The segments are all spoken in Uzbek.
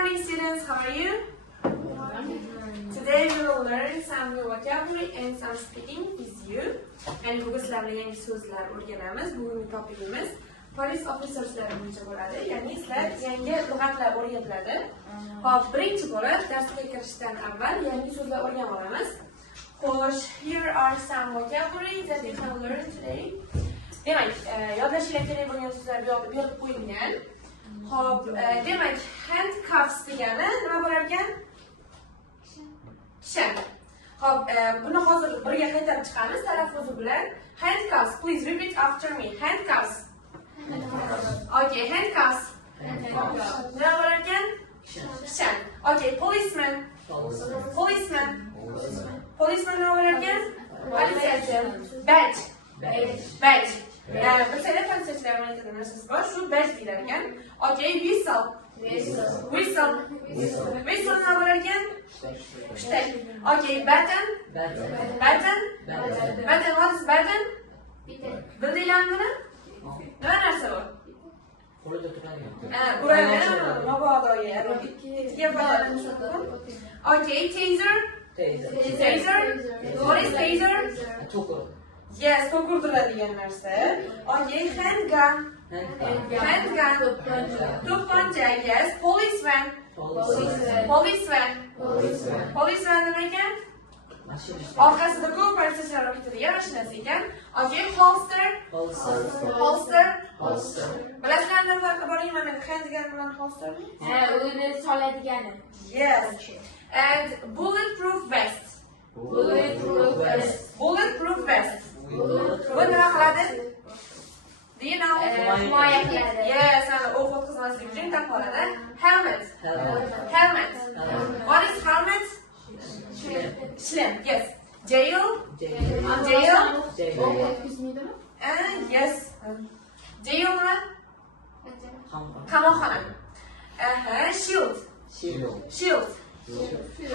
morning, students. How are you? Today we will learn some new vocabulary and some speaking with you. And bugun sizlar bilan yangi so'zlar o'rganamiz. Bugungi topigimiz police officerslar bo'yicha bo'ladi. Ya'ni sizlar yangi lug'atlar o'rgatiladi. Hop, birinchi bo'lib darsga kirishdan avval yangi so'zlar o'rganib olamiz. Xo'sh, here are some vocabulary that we have learned today. Demak, yodlashinglar kerak bo'lgan so'zlar yozib qo'yilgan. Hop, demak, handcuffs degani nima bo'lar ekan? Kishan. Hop, buni hozir birga qaytarib chiqamiz talaffuzi bilan. Handcuffs, please repeat after me. Handcuffs. Okay, handcuffs. Nima bo'lar ekan? Kishan. Okay, policeman. Policeman. Policeman nima bo'lar ekan? Politsiyachi. Badge. Badge. Mesela politsiyachilar aytadigan narsasi bor, shu badge deyilar ekan. Okay, whistle. Whistle. Whistle nima bo'lar ekan? Hushtak. Okay, button. Button. Button, what is button? Bildinglarmi buni? Nima narsa bu? Uradi, mabodoga. Okay, taser. Taser. What is taser? Yes, to'g'ri narsa. Okay, handgun. Handgun. To'pponcha. Yes, policeman. Policeman. Policeman nima ekan? Orqasida ko'p politsiyachilar ketadigan mashinasi ekan. Okay, holster. Holster. Bilasizlar nima farqi bor men handgun bilan holsterni? Uni soladigani. Yes. And bulletproof vest. Bulletproof vest. Bulletproof vest. Bu nima qiladi? Do you know? Himoya qiladi. Yes, ana o'q o'tkazmaslik uchun taqib oladi. Helmet. Helmet. What is helmet? Shlem. Yes. Jail. Jail. Yes. Jail nima? Qamoqxona. Shield. Shield.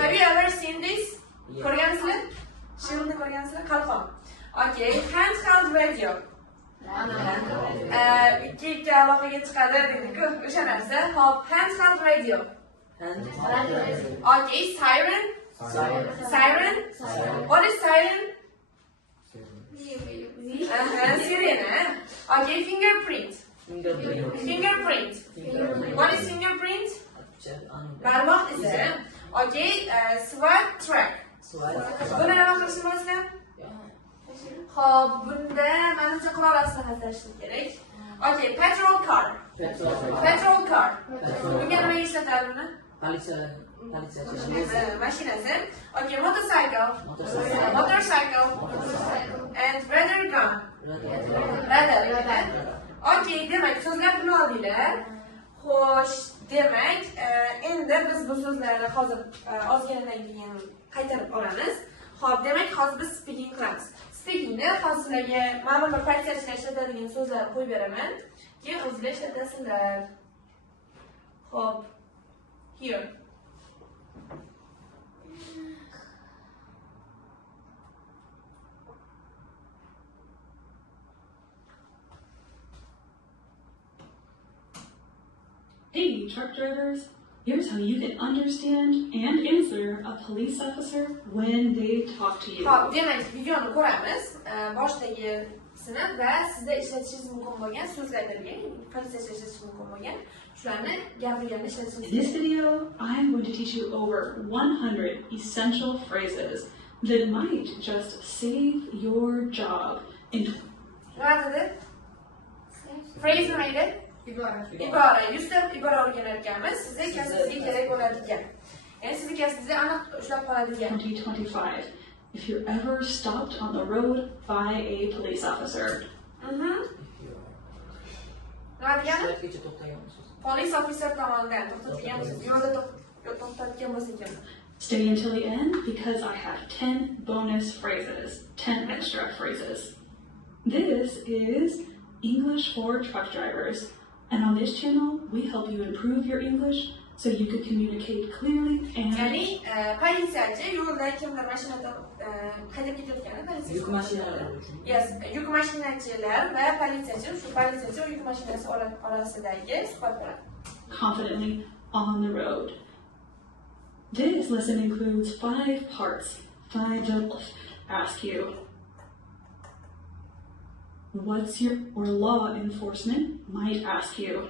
Have you ever seen this? Ko'rgansizlar? Shieldni ko'rgansizlar? Qalqon. Okay, handheld radio. Ikki aloqaga chiqadi dedik-ku, o'sha narsa. Hop, handheld radio. Okay, siren. Siren. What is siren? Sirena. Okay, fingerprint. Fingerprint. What is fingerprint? Barmoq izi. Okay, SWAT track. Buni nima qilishni bilasizlar? Hop, bunda menimcha qila olasizlar hazillashishim kerak. Okay, petrol car. Petrol car. Bunga nima ishlatadi buni? Politsiya mashinasi. Okay, motorcycle. Motorcycle. And radar gun. Radar. Okay, demak, so'zlar buni oldinglar. Xo'sh, demak, endi biz bu so'zlarni hozir ozgandan keyin qaytarib olamiz. Xo'p, demak, hozir biz speaking qilamiz. Speakingda hozirlarga ma'lum bir politsiyachilar ishlatadigan so'zlar qo'yib beraman. Keyin o'zinglar ishlatasizlar. Xo'p. Here. Hey, truck drivers, here's how you can understand and answer a police officer when they talk to you. Hop, demak, videoni ko'ramiz. Boshidagisini va sizda ishlatishingiz mumkin bo'lgan so'zlardan politsiyachi ishlatish mumkin bo'lgan shularni gapirganda ishlatishingiz. In this video, I'm going to teach you over 100 essential phrases that might just save your job in Nima dedi? Phrase nima edi? Ibora. Yuzlab ibora o'rganayotganmiz. Sizga kasbingizga kerak bo'ladigan. Ya'ni sizni kasbingizda aniq ushlab qoladigan. 2025. If you're ever stopped on the road by a police officer. Nima degani? Police officer tomonidan to'xtatilgan bo'lsa, yo'lda to'xtatgan bo'lsa kerak. Stay until the end because I have 10 bonus phrases, 10 extra phrases. This is English for truck drivers. And on this channel, we help you improve your English so you can communicate clearly and... Ya'ni, politsiyachi yo'lda kimdir mashinada haydab ketayotganda politsiyachi. Yuk mashinalari uchun. Yes, yuk mashinachilar va politsiyachi, shu politsiyachi va yuk mashinasi orasidagi suhbat bo'ladi. Confidently, on the road. This lesson includes 5 parts. 5 ask you, what's your, or law enforcement might ask you,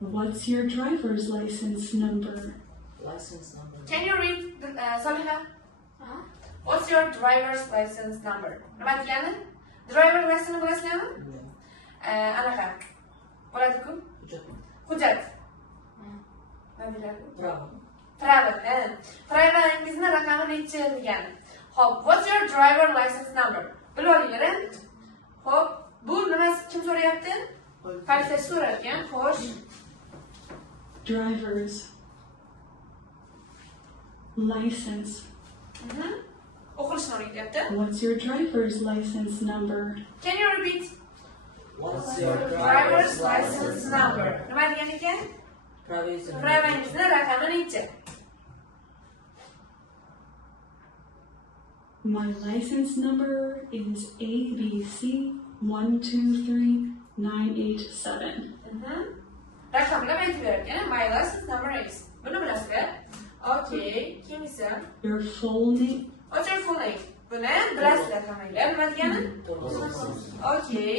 what's your driver's license number? License number. Can you read Saliha? Huh? What's your driver's license number? Nima degani? Driver license bilasizmi? Anaqa. Bo'ladi-ku? Hujjat. Nima deyiladi? Bravo. Travel. Travelingizni raqami necha degani. Xo'p, what's your driver license number? Bilib olinglar. Xo'p, bu nima kim so'rayapti? Politsiya so'rar ekan. Xo'sh. Driver's license. O'qilishni o'rgatyapti. What's your driver's license number? Can you repeat? What's your Driver's license number. Nima degan ekan? Pravangizni raqami necha? My license number is ABC123987. Raqamlar aytib bergan. My license number is. Buni bilasizlar? Okay. Kim esa? Your full name? What's your full name? Buni bilasizlar hammanglar. Nima degani? Okay.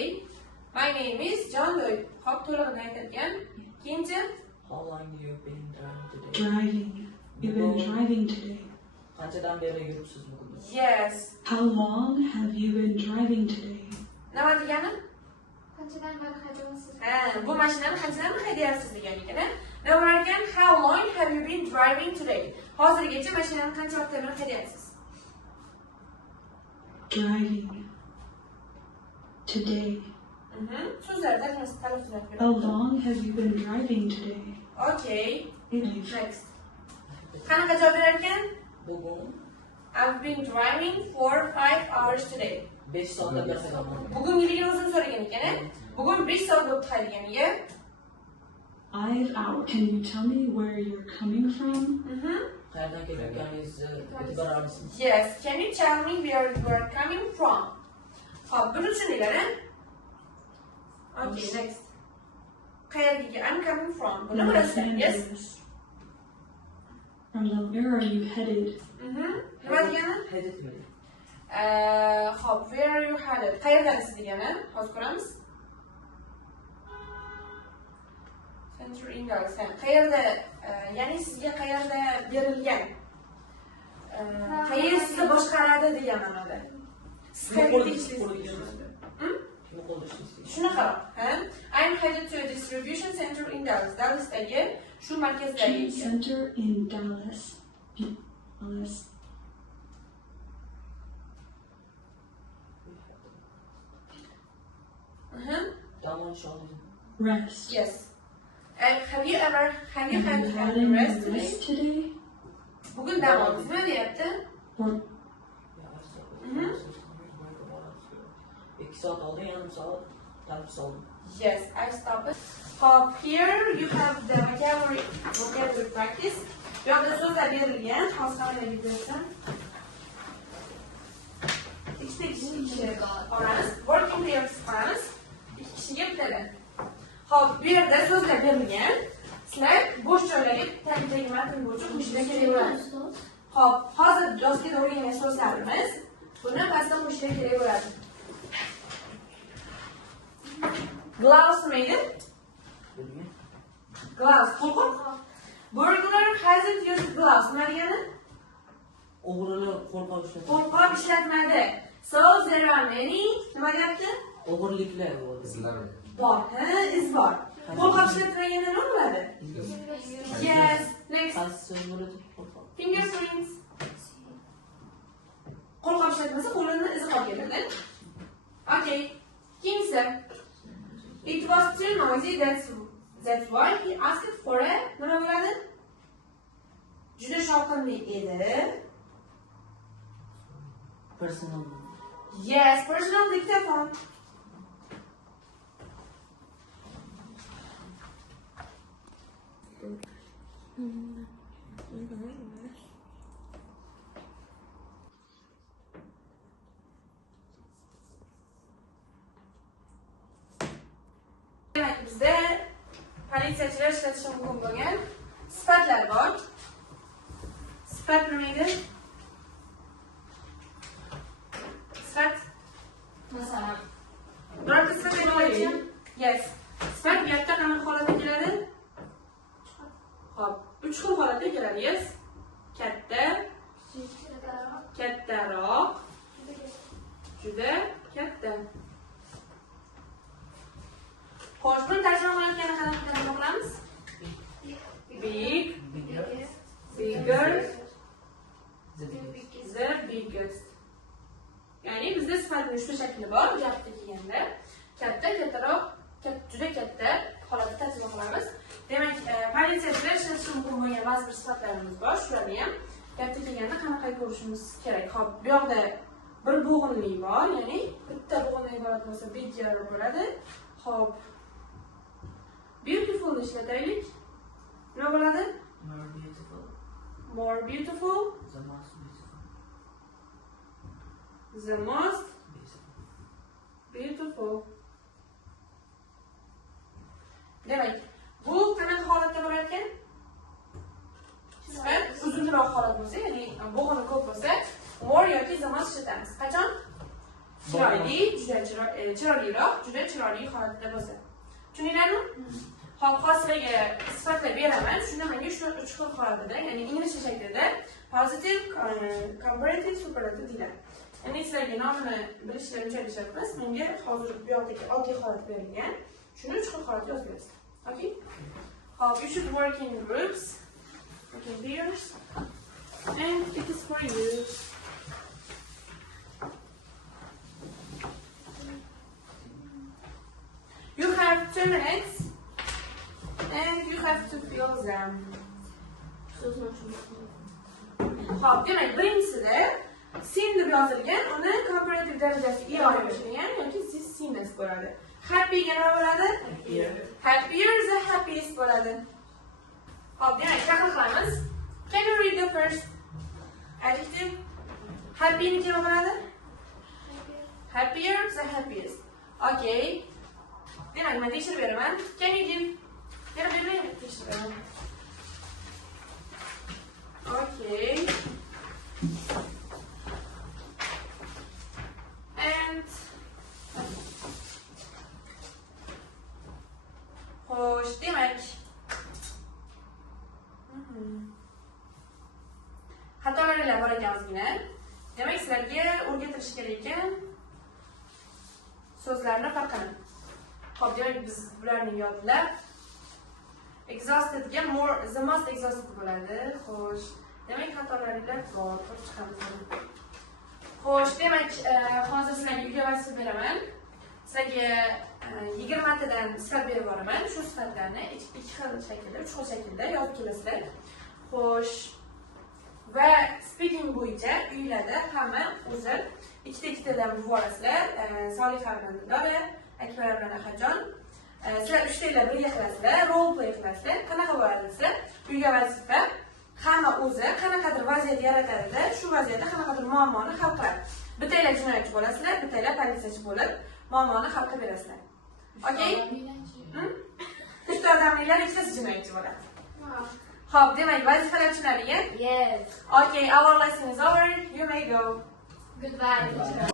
My name is John Doe. Hop, to'lig'ini aytgan. Keyinchi? How long you been driving today? Driving. You've been driving today. Qanchadan beri yuribsiz bugun? Yes. How long have you been driving today? Nima degani? Qanchadan beri haydayapsiz? Bu mashinani qanchadan haydayapsiz degan ekan. Nima bo'lar ekan? How long have you been driving today? Hozirgacha mashinani qancha vaqtdan beri haydayapsiz? Driving. Today. So'zlar tarjimasi talaffuzdan How long have you been driving today? Okay. Five. Next. Qanaqa javob berar ekan? Bugun I've been driving for 5 hours today. 5 soatda bir haydadim. Bugungiligini o'zim so'ragan ekan. Bugun 5 soat bo'lib haydaganiga. 5 hours. Can you tell me where you're coming from? Qayerdan kelayotganingizni aytib berarmisiz? Yes. Can you tell me where you are coming from? Xo'p, buni tushundinglar, Okay, next. Qayerga? I'm coming from. Buni Los bilasizlar. Yes. Angeles. Where are you headed? Nima degani? Headed me. Xo'p, where are you headed? Qayerdasiz degani? Hozir ko'ramiz. Center Ingalls. Qayerda, ya'ni sizga qayerda berilgan? Qayer sizni boshqaradi degan ma'noda. Siz qayerga tegishli? Shunaqa. I'm headed to a distribution center in Dallas. Dallasdagi shu markazdagi Center in Dallas. Dallas. Dam olish oldin. Rest. Yes. Have you had Have you had a any rest today? rest today? Bugun dam oldingizmi deyapti? Or 2 soat oldin, yarim soat tarif oldim. Yes, I stopped it. Here you have the vocabulary practice. Bu yoqda so'zlar berilgan. Hozir qanday bilasizlar? Ikkita kishi olamiz. Working pairs qilamiz. 2 kishiga bittadan. Xo'p, bu yerda so'zlar berilgan. Sizlar bo'sh joylarga tagidagi matn bo'yicha qo'shishlar kerak bo'ladi. Xo'p, hozir doskaga o'rgangan so'zlarimiz buni pastda qo'shishlar kerak bo'ladi. Gloves nima? Gloves, qo'lqop. Burglar hasn't used gloves. Nima degani? O'g'rilar qo'lqop ishlatadi. Qo'lqop ishlatmadi. So there are many. Nima deyapti? O'g'irliklar bo'ldi. Bor. Is bor. Qo'lqop ishlatmaganda nima bo'ladi? Yes. Next. Qaysi so'z bo'ladi? Qo'lqop. Fingerprints. Qo'lqop ishlatmasa qo'lini izi qolib ketadi. Okay. Kingsa. It was too noisy, that's why he asked for a nima bo'ladi? Juda shovqinli edi. Personal. Yes, personal dictaphone. Bizda politsiyachilar ishlatishi mumkin bo'lgan sifatlar bor. Sifat nima edi? Sifat Masalan. birorta sifat aytaychi. Yes. Sifat bu yerda qanaqa holatda keladi? Xo'p, 3 xil holatda keladi. Yes. Katta, kattaroq, juda katta. Xo'sh, buni tarjima qilayotganda qanaqa tarjima qilamiz? Big, bigger, the biggest. Ya'ni bizda sifatning 3 shakli bor. Bu yerda kelganda katta, kattaroq, juda katta holatda tarjima qilamiz. Demak, politsiyachilar ishlatishi mumkin bo'lgan ba'zi bir sifatlarimiz bor. Shularni ham gapga kelganda qanaqa ko'rishimiz kerak. Xo'p, bu yoqda bir bo'g'inlik bor, ya'ni bitta bo'g'indan iborat bo'lsa bigger bo'ladi. Xo'p, beautiful ni ishlataylik. Nima bo'ladi? More beautiful. More beautiful. The most beautiful. The most Beautiful. beautiful. Demak, bu qanaqa holatda bo'lar ekan? Sifat uzunroq holat bo'lsa, ya'ni bo'g'ini ko'p bo'lsa, more yoki the most ishlatamiz. Qachon? Chiroyli, juda chiroyliroq, juda chiroyli holatda bo'lsa. Tushundinglarmi? Hop, hozirga sifatlar beraman. Shunaqangi 3 xil holatda, ya'ni inglizcha shaklida positive, comparative, superlative deyiladi. Endi sizlarga nomini bilishlar uchun ishlatamiz. Menga hozir bu yoqdagi oddiy holat berilgan. Shuni 3 xil holatga yozib berasiz. Okay? Hop, you should work in groups, work in pairs, and it is for you. You have 2 minutes, and you have to fill them. Hop, demak, birinchisi sin deb yozilgan, uni comparative darajasi E olib qo'shilgan yoki siz sinus bo'ladi. Happy ga nima bo'ladi? Happier the happiest bo'ladi. Hop, demak, tahlil qilamiz. Can you read the first adjective? Happy ni nima bo'ladi? Happier the happiest. Okay. Demak, men tekshirib beraman. Can you give? Yana bermaymi? Tekshirib beraman. Okay. And xo'sh, demak. Xatolarlar bor ekan ozgina. Demak, sizlarga o'rgatilish kerak ekan so'zlarni farqini. Xo'p, demak biz bularni yodlab exhausted ga more the most exhausted bo'ladi. Xo'sh, demak xatolarlar bor. Chiqamiz. Xo'sh, demak, hozir sizlarga uyga vazifa beraman. Sizlarga 20 tadan sifat berib boraman. Shu sifatlarni 2 xil shaklda, 3 xil shaklda yozib kelasizlar. Xo'sh, va speaking bo'yicha uylarda hamma o'zi ikkita-ikkitadan yuborasizlar. Soliha bilan Dora, Akbar bilan Ahadjon. Sizlar 3 talar birga qilasizlar, role play qilasizlar. Qanaqa bo'ladi desa, uyga vazifa hamma o'zi qanaqadir vaziyat yaratadi-da, shu vaziyatda qanaqadir muammoni hal qiladi. Bittalar jinoyatchi bo'lasizlar, bittalar politsiyachi bo'lib, muammoni hal qilib berasizlar. Okay? Uchta odamlar ikkitasi jinoyatchi bo'ladi. Xo'p, demak, vazifalar tushunarli? Yes. Okay, our lesson is over. You may go. Goodbye.